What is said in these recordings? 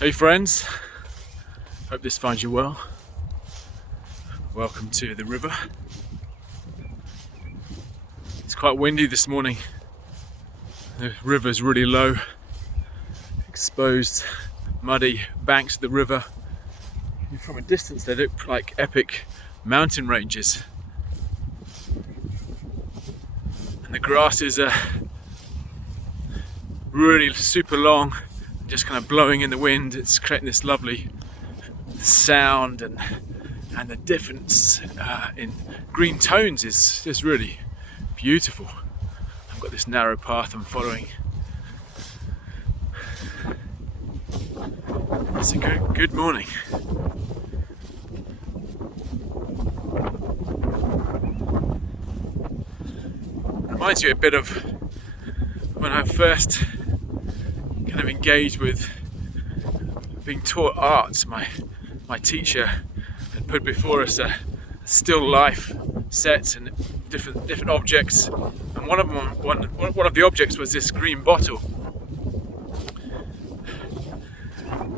Hey friends, hope this finds you well. Welcome to the river. It's quite windy this morning. The river's really low, exposed, muddy banks of the river. And from a distance they look like epic mountain ranges. And the grasses are really super long, just kind of blowing in the wind. It's creating this lovely sound, and the difference in green tones is just really beautiful. I've got this narrow path I'm following. It's a good morning. Reminds you a bit of when I first kind of engaged with being taught art. My teacher had put before us a still life set and different objects, and one of the objects was this green bottle.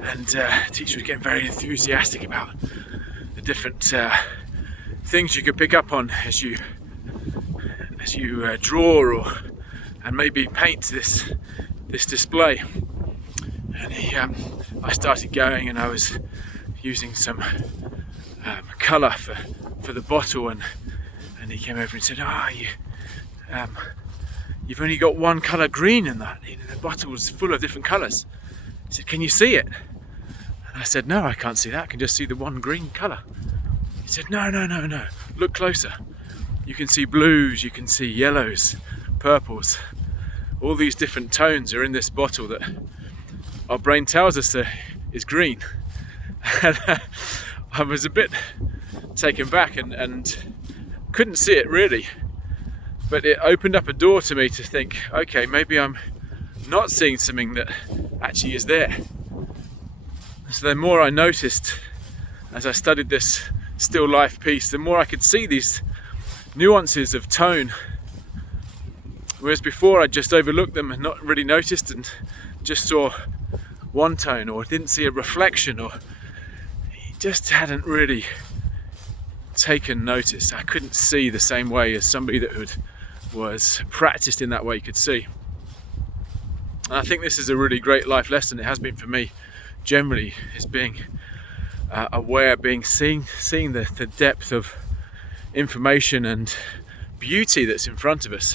And the teacher was getting very enthusiastic about the different things you could pick up on as you draw and maybe paint this display. And I started going, and I was using some colour for the bottle, and he came over and said, you've only got one colour green in that. The bottle was full of different colours. He said, can you see it? And I said, no, I can't see that. I can just see the one green colour. He said, no, look closer. You can see blues, you can see yellows, purples. All these different tones are in this bottle that our brain tells us that is green. And I was a bit taken back and couldn't see it really, but it opened up a door to me to think, okay, maybe I'm not seeing something that actually is there. So the more I noticed as I studied this still life piece, the more I could see these nuances of tone, whereas before I just overlooked them and not really noticed and just saw one tone, or didn't see a reflection, or just hadn't really taken notice. I couldn't see the same way as somebody that was practiced in that way could see. And I think this is a really great life lesson. It has been for me generally, is being aware, seeing the depth of information and beauty that's in front of us.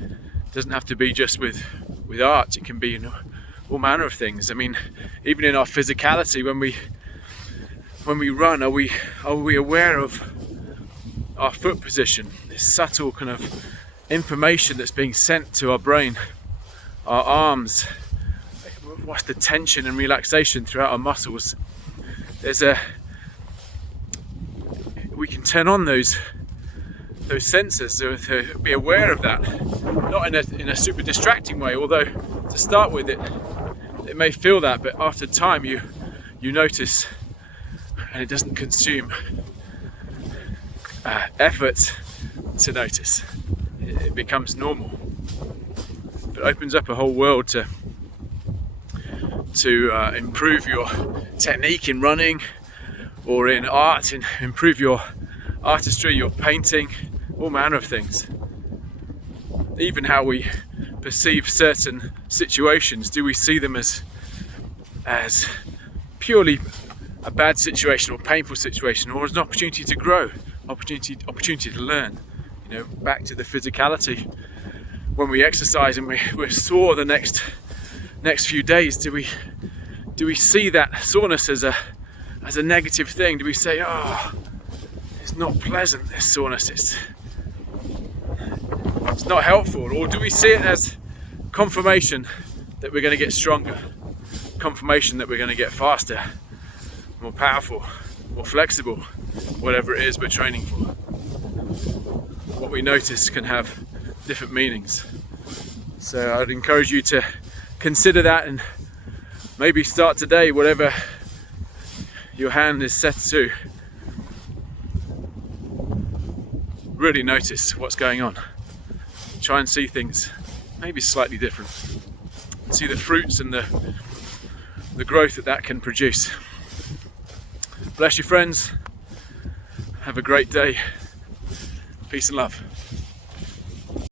It doesn't have to be just with art. It can be all manner of things. I mean, even in our physicality, when we run, are we aware of our foot position? This subtle kind of information that's being sent to our brain, our arms. What's the tension and relaxation throughout our muscles? We can turn on those sensors to be aware of that, not in a super distracting way, although to start with it may feel that, but after time you notice, and it doesn't consume effort to notice. It becomes normal. It opens up a whole world to improve your technique in running or in art, and improve your artistry, your painting, all manner of things. Even how we perceive certain situations. Do we see them as purely a bad situation or painful situation, or as an opportunity to grow, opportunity to learn? Back to the physicality. When we exercise and we're sore the next few days, do we see that soreness as a negative thing? Do we say, oh, it's not pleasant, this soreness, it's not helpful? Or do we see it as confirmation that we're going to get stronger, confirmation that we're going to get faster, more powerful, more flexible, whatever it is we're training for? What we notice can have different meanings. So I'd encourage you to consider that, and maybe start today, whatever your hand is set to. Really notice what's going on. Try and see things maybe slightly different. See the fruits and the growth that that can produce. Bless you, friends. Have a great day. Peace and love.